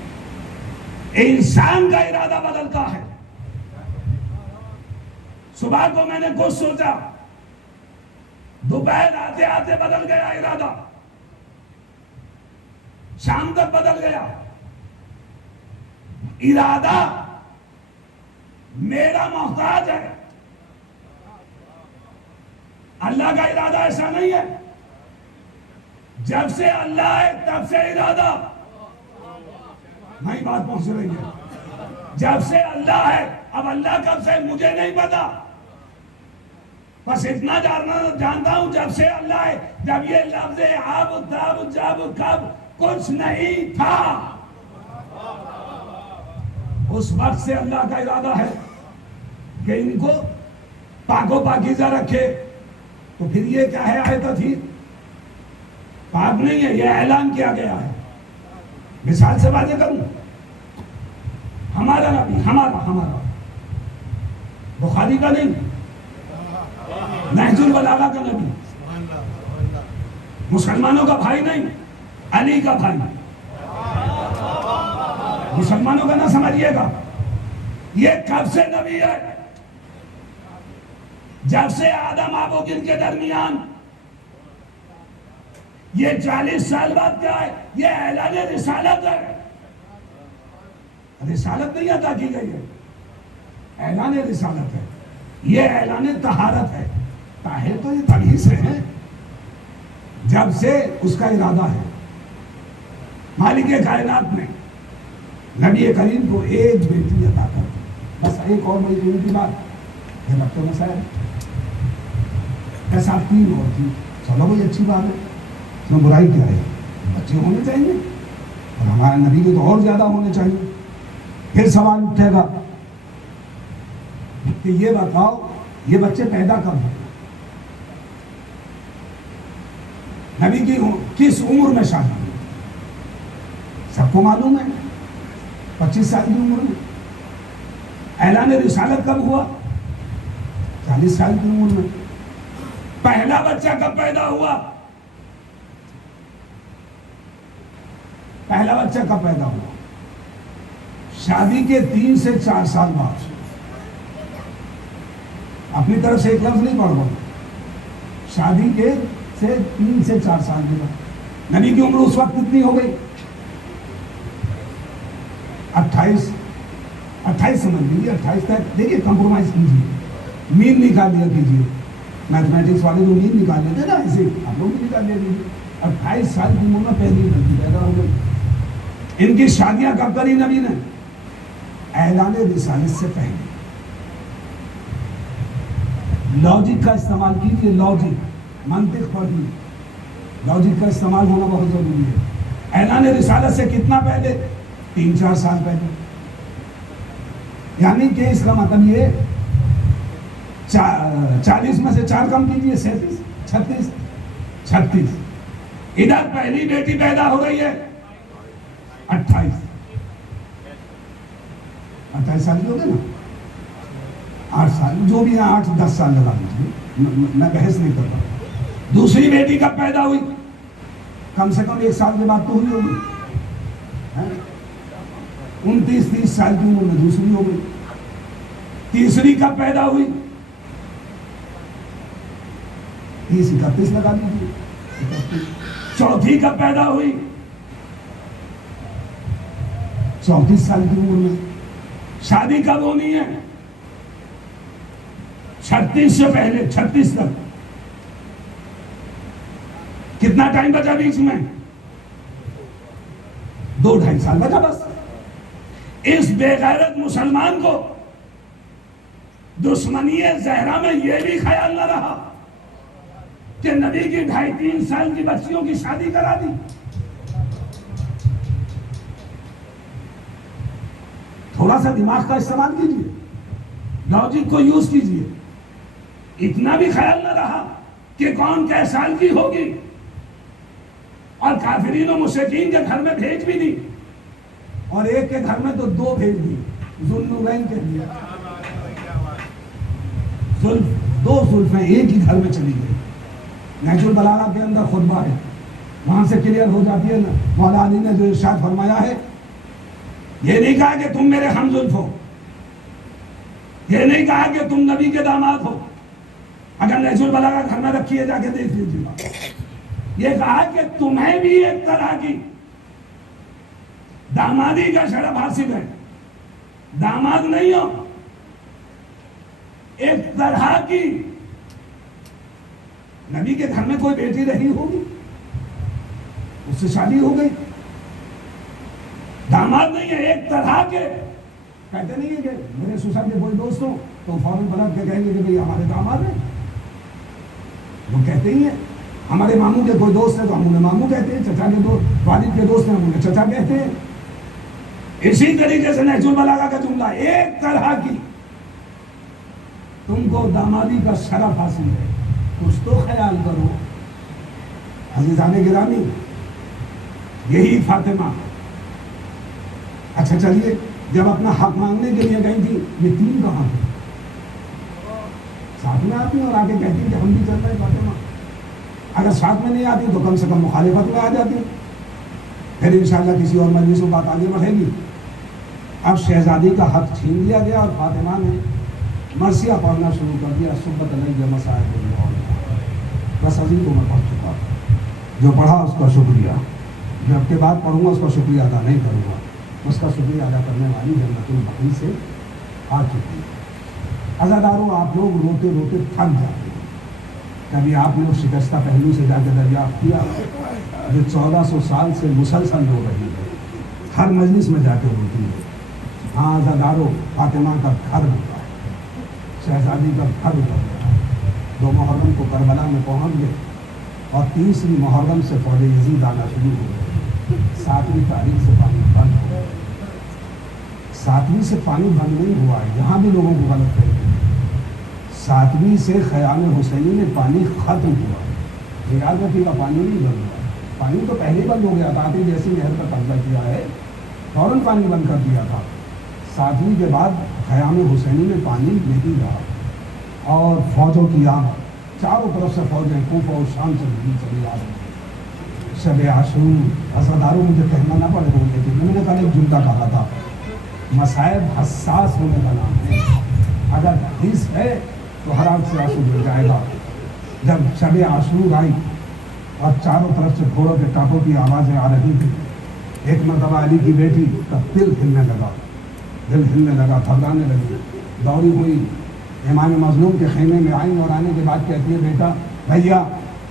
انسان کا ارادہ بدلتا ہے. صبح کو میں نے کچھ سوچا، دوپہر آتے آتے بدل گیا ارادہ، شام تک بدل گیا. ارادہ میرا محتاج ہے، اللہ کا ارادہ ایسا نہیں ہے. جب سے اللہ ہے تب سے ارادہ. نہیں بات پہنچ رہی ہے. جب سے اللہ ہے، اب اللہ کب سے مجھے نہیں پتا، بس اتنا جانتا ہوں جب سے اللہ ہے. جب یہ لفظ اب تب جب کب کچھ نہیں تھا، اس وقت سے اللہ کا ارادہ ہے کہ ان کو پاک و پاکیزہ رکھے. تو پھر یہ کیا ہے؟ آیت تھی پاک نہیں ہے، یہ اعلان کیا گیا ہے. مثال سے باتیں کروں، ہمارا نبی، ہمارا بخاری کا نہیں، نہج البلاغہ کا نبی، مسلمانوں کا بھائی نہیں، علی کا بھائی، مسلمانوں کا نہ سمجھیے گا. یہ کب سے نبی ہے؟ جب سے آدم آب و گل کے درمیان. یہ 40 سال بعد کیا ہے؟ یہ اعلان رسالت ہے. رسالت نہیں عطا کی گئی ہے، اعلان رسالت ہے. یہ اعلان طہارت ہے. طاہر تو یہ تبھی سے ہے جب سے اس کا ارادہ ہے. مالک کائنات میں نبی کریم کو ایک بیٹی عطا کر دی. بس ایک اور بڑی ان کی بات، یہ رب تو مسائل ایسا 3 اور تھی. چلو بھائی اچھی بات ہے، اس میں برائی کیا ہے؟ بچے ہونے چاہیے اور ہمارے نبی کے تو اور زیادہ ہونے چاہیے. پھر سوال اٹھے گا کہ یہ بتاؤ یہ بچے پیدا کب ہوئے؟ نبی کی کس عمر میں شادی ہوئی؟ سب کو معلوم ہے 25 سال کی عمر میں. اعلان رسالت کب ہوا؟ 40 سال کی عمر میں. پہلا بچہ کب پیدا ہوا؟ پہلا بچہ کب پیدا ہوا؟ شادی کے 3 سے 4 سال بعد. اپنی طرف سے ایک لفظ نہیں پڑھ رہا، شادی کے سے 3 سے 4 سال کے بعد. نبی کی عمر اس وقت کتنی ہو گئی؟ 28 سمجھ لیجیے. 28 تک دیکھیے کمپرومائز کیجیے، مین نکال لیا کیجیے. میتھمیٹکس والے جو مین نکال لیتے نا ایسے آپ لوگ بھی نکال لیا کیجیے. 28 سال کی عمر میں پہلی لڑکی پیدا ہو گئی. ان کی شادیاں کب کری نبی نے؟ اعلان رسالت سے پہلے. لاجک کا استعمال کیجیے، لاجک، منطق پڑھیے. لاجک کا استعمال ہونا بہت ضروری ہے. اعلان رسالت سے کتنا پہلے؟ 3-4 سال پہلے. یعنی کہ اس کا مطلب یہ 40 میں سے 4 کم کیجیے، 37، 36. ادھر پہلی بیٹی پیدا ہو رہی ہے 28 سال کی ہو گئی نا، 8 سال جو بھی ہے 8-10 سال لگا دیجیے، میں بحث نہیں کر رہا. دوسری بیٹی کب پیدا ہوئی؟ کم سے کم 1 سال کے بعد تو ہوئی ہوگی. 29-30 سال کی عمر میں دوسری ہو گئی. تیسری کب پیدا ہوئی؟ 30-31 لگا دیجیے. چوتھی کب پیدا ہوئی؟ 34 سال کی عمر میں. شادی کب ہونی ہے؟ 36 سے پہلے، 36 تک. کتنا ٹائم بچا بیچ میں؟ 2-2.5 سال بچا بس. اس بے غیرت مسلمان کو دشمنی زہرا میں یہ بھی خیال نہ رہا کہ نبی کی 2.5-3 سال کی بچیوں کی شادی کرا دی. تھوڑا سا دماغ کا استعمال کیجیے، لاجک کو یوز کیجیے. اتنا بھی خیال نہ رہا کہ کون کئے سال کی ہوگی، اور کافرین و مشرکین کے گھر میں بھیج بھی دی، اور ایک کے گھر میں تو 2 بھیج دی. ذوالنورین کے لیے 2 زلفیں ایک ہی گھر میں چلی گئی. نہج البلاغہ کے اندر خطبہ ہے، وہاں سے کلیئر ہو جاتی ہے نا. مولا علی نے جو ارشاد فرمایا ہے، یہ نہیں کہا کہ تم میرے ہم زلف ہو، یہ نہیں کہا کہ تم نبی کے داماد ہو. اگر نہج البلاغہ گھر میں رکھی ہے جا کے دیکھ لیجیے گا. یہ کہا کہ تمہیں بھی ایک طرح کی دامادی کا شرف حاصل ہے. داماد نہیں ہو، ایک طرح کی. نبی کے گھر میں کوئی بیٹی رہی ہوگی، اس سے شادی ہو گئی. داماد نہیں ہے، ایک طرح کے. کہتے نہیں ہے کہ میرے سسر کے کوئی دوست ہو تو فوراً پلٹ کے کہیں گے کہ بھئی ہمارے داماد ہیں. وہ کہتے ہی ہیں. ہمارے ماموں کے کوئی دوست ہے تو ہم انہیں ماموں کہتے ہیں. چچا کے دوست، والد کے دوست ہیں ہم انہیں چچا کہتے ہیں. اسی طریقے سے نہج البلاغہ کا جملہ، ایک طرح کی تم کو دامادی کا شرف حاصل ہے، کچھ تو خیال کرو. عزیزان گرامی، یہی فاطمہ. اچھا چلیے جب اپنا حق مانگنے کے لیے گئی تھی یہ تین کہاں تھے؟ ساتھ میں آتی اور آگے کہتی کہ ہم بھی چل رہے ہیں فاطمہ. اگر ساتھ میں نہیں آتی تو کم سے کم مخالفت میں آ جاتی. پھر انشاءاللہ کسی اور مجلس میں بات آگے بڑھے گی. اب شہزادی کا حق چھین لیا گیا اور فاطمہ نے مرثیہ پڑھنا شروع کر دیا. صبح علیہ مسائب اللہ. بس ابھی تو میں پڑھ چکا. جو پڑھا اس کا شکریہ. جو اب کے بعد پڑھوں گا اس کا شکریہ ادا نہیں کروں گا. اس کا شکریہ ادا کرنے والی جنت البقیع سے آ چکی ہے. عزاداروں آپ لوگ روتے روتے تھک جاتے ہیں. کبھی آپ نے اس شکستہ پہلو سے جا کے دریافت کیا جو 1400 سال سے مسلسل رو رہی ہے, ہر مجلس میں جا کے روتی ہے. ہاں عزاداروں, فاطمہ کا گھر ہوتا ہے, شہزادی کا گھر ہوتا ہے. 2 محرم کو کربلا میں پہنچ گئے اور 3 محرم سے فوج یزید آنا شروع ہو گئے. 7ویں تاریخ سے پانی بند ہو گیا. 7ویں سے پانی بند نہیں ہوا ہے, یہاں بھی لوگوں کو غلط کہتے ہیں. 7ویں سے خیام حسینی میں پانی ختم ہوا. یاد رکھیے گا, پانی نہیں بند ہوا. پانی تو پہلے بند ہو گیا تھا, آتی جیسی نہر کا قبضہ کیا ہے فوراً پانی بند کر دیا تھا. 7ویں کے بعد خیام حسینی میں پانی نہیں رہا اور فوجوں کی آمد, چاروں طرف سے فوجیں کوفہ اور شام سے چلی آ رہی. شب عاشور, عزاداروں مجھے کہنا نہ پڑے گا, لیکن میں نے کل ایک جملہ کہا تھا, مصائب حساس ہونے کا نام ہے. اگر حس ہے تو حرام سے آنسو گر جائے گا. جب شب عاشور آئی اور چاروں طرف سے گھوڑوں کے ٹاپوں کی آوازیں آ رہی تھی, ایک مرتبہ علی کی بیٹی کا دل ہلنے لگا, گھبرانے لگی, دوڑی ہوئی امام مظلوم کے خیمے میں آئیں اور آنے کے بعد کہتی ہے, بیٹا بھیا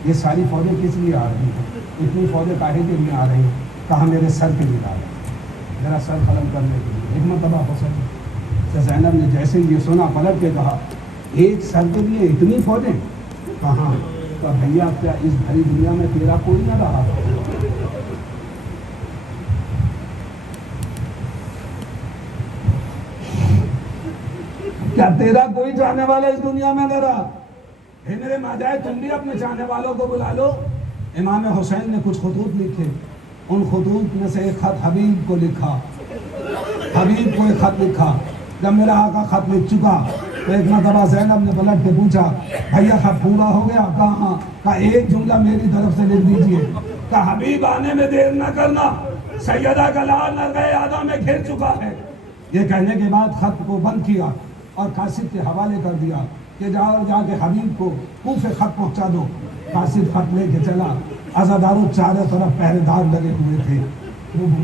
یہ ساری فوجیں کس لیے آ رہی ہیں؟ اتنی فوجیں کاہے کے لیے آ رہی ہیں؟ کہا میرے سر کے لیے آ رہی ہیں, میرا سر قلم کرنے کے لیے. ایک مرتبہ حسین زینب نے جیسے یہ سنا پلٹ کے کہا, ایک سر کے لیے اتنی فوجیں؟ کہاں؟ تو بھیا کیا اس بھری دنیا میں تیرا کوئی نہ رہا؟ کیا تیرا کوئی چاہنے والا اس دنیا میں نہ رہا؟ اے میرے ماجائے, تم بھی اپنے چاہنے والوں کو بلا لو. امام حسین نے کچھ خطوط لکھے, ان خطوط میں سے ایک خط حبیب کو لکھا. حبیب کو ایک خط لکھا. جب میرا آقا خط لکھ چکا تو ایک مرتبہ زینب نے پلٹ کے پوچھا, بھیا خط پورا ہو گیا؟ کہا ہاں. کہا ایک جملہ میری طرف سے لکھ دیجئے. کہا حبیب آنے میں دیر نہ کرنا, سیدہ کا لال نرگہ آدھا میں گھر چکا ہے. یہ کہنے کے بعد خط کو بند کیا اور قاصد کے حوالے کر دیا کہ جا کے حبیب کو کوفے خط پہنچا دو. قاصد خط لے کے چلا. عزاداروں چاروں طرف پہرے دار لگے ہوئے تھے,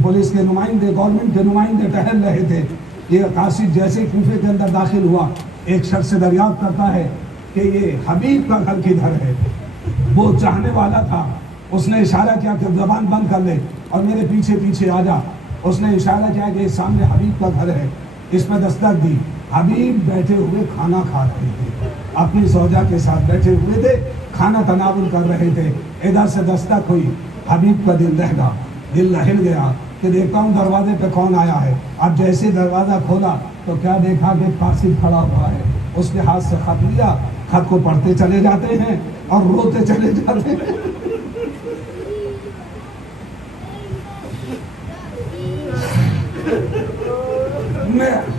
پولیس کے نمائندے, گورنمنٹ کے نمائندے ٹہل رہے تھے. یہ قاصد جیسے کوفے کے اندر داخل ہوا, ایک شخص سے دریافت کرتا ہے کہ یہ حبیب کا گھر کدھر ہے. وہ چاہنے والا تھا, اس نے اشارہ کیا کہ زبان بند کر لے اور میرے پیچھے پیچھے آ جا. اس نے اشارہ کیا کہ سامنے حبیب کا گھر ہے. اس میں دستک دی. حبیب بیٹھے ہوئے کھانا کھا رہے تھے, اپنی زوجہ کے ساتھ بیٹھے ہوئے تھے, کھانا تناول کر رہے تھے. ادھر سے دستک ہوئی, حبیب کا دل دہلا, دل ہل گیا کہ دیکھتا ہوں دروازے پہ کون آیا ہے. اب جیسے دروازہ کھولا تو کیا دیکھا کہ قاصد کھڑا ہوا ہے. اس کے ہاتھ سے خط لیا, خط کو پڑھتے چلے جاتے ہیں اور روتے چلے جاتے ہیں.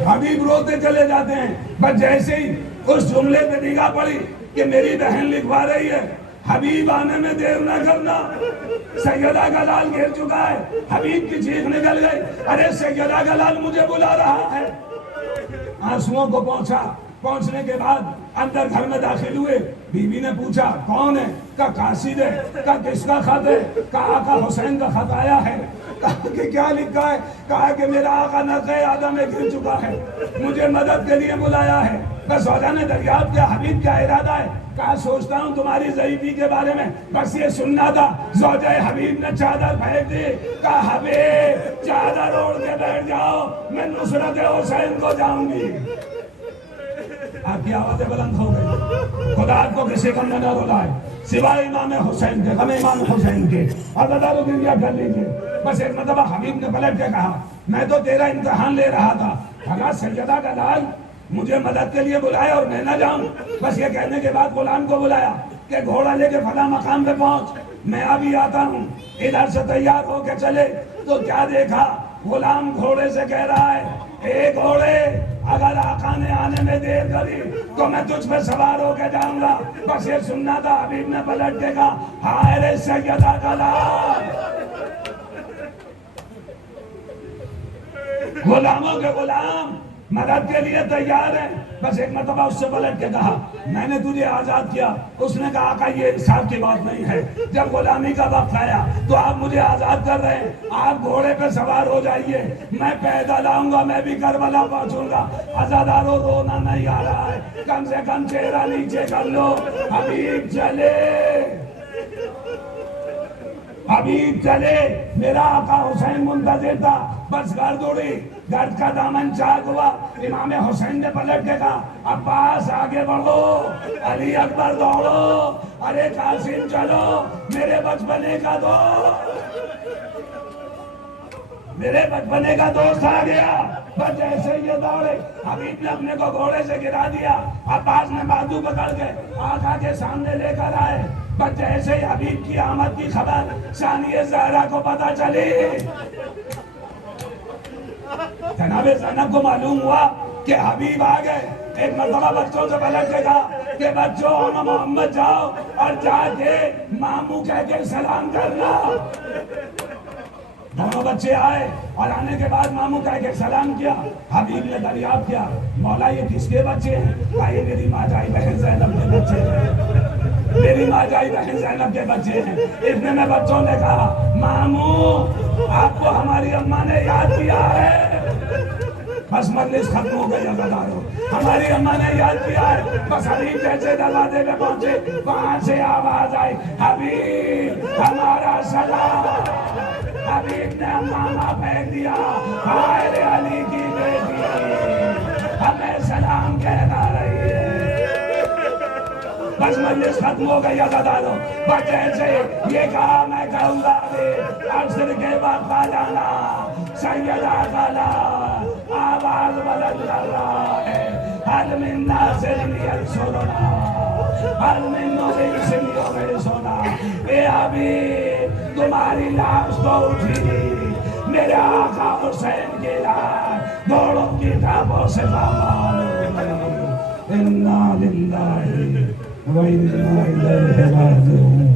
حبیب روتے چلے جاتے ہیں. بس جیسے ہی اس جملے پہ نگاہ پڑی کہ میری بہن لکھوا رہی ہے, حبیب آنے میں دیر نہ کرنا, سیدہ کا لال گھیر چکا ہے. حبیب کی چیخ نکل گئی, ارے سیدہ کا لال مجھے بلا رہا ہے. آنسوؤں کو پہنچنے کے بعد اندر گھر میں داخل ہوئے. بیوی نے پوچھا کون ہے؟ کہا قاصد ہے. کہا کس کا خط ہے؟ کہا آقا حسین کا خط آیا ہے. کہا کہ کیا لکھا ہے؟ کہا کہ میرا آقا نرگہ آدھا میں گر چکا ہے, مجھے مدد کے لیے بلایا ہے. بس زوجہ نے دریافت کیا حبیب کیا ارادہ ہے؟ کہا سوچتا ہوں تمہاری ضعیفی کے بارے میں, بس یہ سننا تھا. زوجہ حبیب نے چادر پھینک دی. کہا حبیب چادر اوڑھ کے بیٹھ جاؤ, میں نصرت حسین کو جاؤں گی. آپ کی آوازیں بلند ہو گئی. خدا کو کسی کو نہ رلائے سوائے امام حسین کے, غم امام حسین کے. اور دادارو دنیا کر لیجیے. بس ایک مرتبہ حبیب نے پلٹ کے کہا, میں تو تیرا امتحان لے رہا تھا. کہا سیدہ کا لال مجھے مدد کے لیے بلایا اور میں نہ جاؤں. بس یہ کہنے کے بعد غلام کو بلایا کہ گھوڑا لے کے فلاں مقام پہ پہنچ, میں ابھی آتا ہوں. ادھر سے تیار ہو کے چلے تو کیا دیکھا, غلام گھوڑے سے کہہ رہا ہے اے گھوڑے اگر آقا نے آنے میں دیر کری تو میں تجھ پہ سوار ہو کے جاؤں گا. بس یہ سننا تھا. حبیب نے پلٹ کے کہا ہائے رے سیدہ کلام. غلاموں کے غلام مدد کے لیے تیار ہیں. بس ایک مرتبہ اس سے پلٹ کے کہا میں نے تجھے آزاد کیا. اس نے کہا آقا یہ انصاف کی بات نہیں ہے. جب غلامی کا وقت آیا تو آپ مجھے آزاد کر رہے ہیں. آپ گھوڑے پہ سوار ہو جائیے, میں پیدل آؤں گا, میں بھی کربلا پہنچوں گا. عزادارو رونا نہیں آ رہا ہے, کم سے کم چہرہ نیچے کر لو. حبیب چلے, حبیب چلے. میرا آقا حسین منتظر تھا. بس گرد اڑی, گرد کا دامن چاک ہوا. امام حسین نے پلٹ کے کہا عباس آگے بڑھو, علی اکبر دوڑو, ارے قاسم چلو, میرے بچپنے کا دوست, میرے بچپنے کا دوست آ گیا. بس جیسے یہ دوڑے حبیب نے اپنے کو گھوڑے سے گرا دیا. عباس نے بازو پکڑ کے آقا کے سامنے لے کر آئے. بس جیسے ہی حبیب کی آمد کی خبر ثانیہ زہرا کو پتہ چلی, جناب زینب کو معلوم ہوا کہ حبیب آ گئے. ایک مرتبہ بچوں سے پلٹ کے کہا کہ بچوں ہم محمد جاؤ اور جا کے ماموں کہہ کے سلام کرنا. دونوں بچے آئے اور آنے کے بعد ماموں کہہ کے سلام کیا. حبیب نے دریافت کیا مولا یہ کس کے بچے ہیں؟ کہا یہ میری ماں جائی بہن زینب کے بچے ہیں, میری ماں جائی بہن زینب کے بچے ہیں. اتنے میں بچوں نے کہا ماموں آپ کو ہماری اماں نے یاد کیا ہے. بس مجلس ختم ہو گئی. عزادارو ہماری اماں نے یاد کیا ہے. بس حبیب جیسے دروازے پہ پہنچے وہاں سے آواز آئی حبیب ہمارا سلام. حبیب نے امامہ پھینک دیا, ہائے رے علی کی بیٹی ہمیں سلام کہنا رہی ہے. بس مجلس ختم ہو گئی. عزادارو بس جیسے یہ کہا میں کہوں گا عصر کے وقت آ جانا. سیدہ کلام آواز بلند کر رہا ہے حل من ناصر ینصرنا, حل من مغیث یغیثنا. اے حبیب تمہاری لاش تو اٹھی, میرے آقا حسین کی لاش گھوڑوں کی ٹانپوں سے پامال ہو گئی. انا للہ و انا الیہ راجعون.